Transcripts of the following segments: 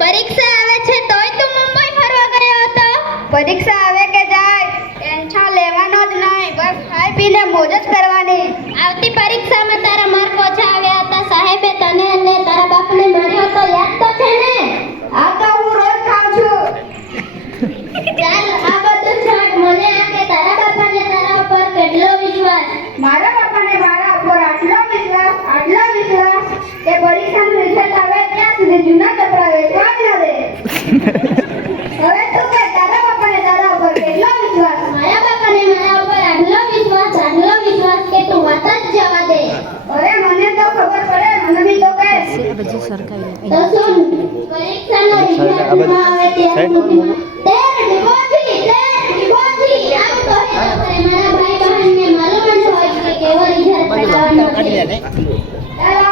પરીક્ષા આવે છે તોય તું મુંબઈ ફરવા ગયો હતો. પરીક્ષા આવે કે જાય? ટેન્શન લેવાનો જ નહીં. બસ ખાઈ પીને મોજ જ કરવાની. આવતી પરીક્ષામાં તારા માર્ક ઓછા કે પરીક્ષાનું રિઝલ્ટ આવે ત્યાં સુધી જૂના કપડાં વેચવા જ ન દે હવે તું કે તારા બાપાને તારા ઉપર કેટલો વિશ્વાસ મારા બાપાને મારા ઉપર આટલો વિશ્વાસ આટલો વિશ્વાસ કે તું વાત જ જવા દે અરે મને તો ખબર પડે મને બી તો કહે બધું સરકારી તો સુન પરીક્ષાનો રિઝલ્ટ ન આવે ત્યાં સુધીમાં તેર ડિપોઝિટ તેર ડિપોઝિટ આમ કહે તો કરે મારા ભાઈ બહેનને માલુમ જ હોય કે કેવો રિઝલ્ટ આવવાનો છે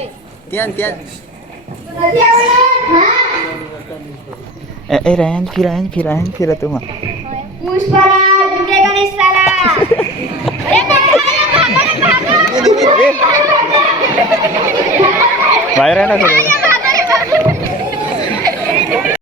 Tian, tian. Eh, eh, Ryan, Fira, Ryan, Fira, Ryan, Fira tuh mah. Muspara, juga Ganesh Sala. Bayar enak sih.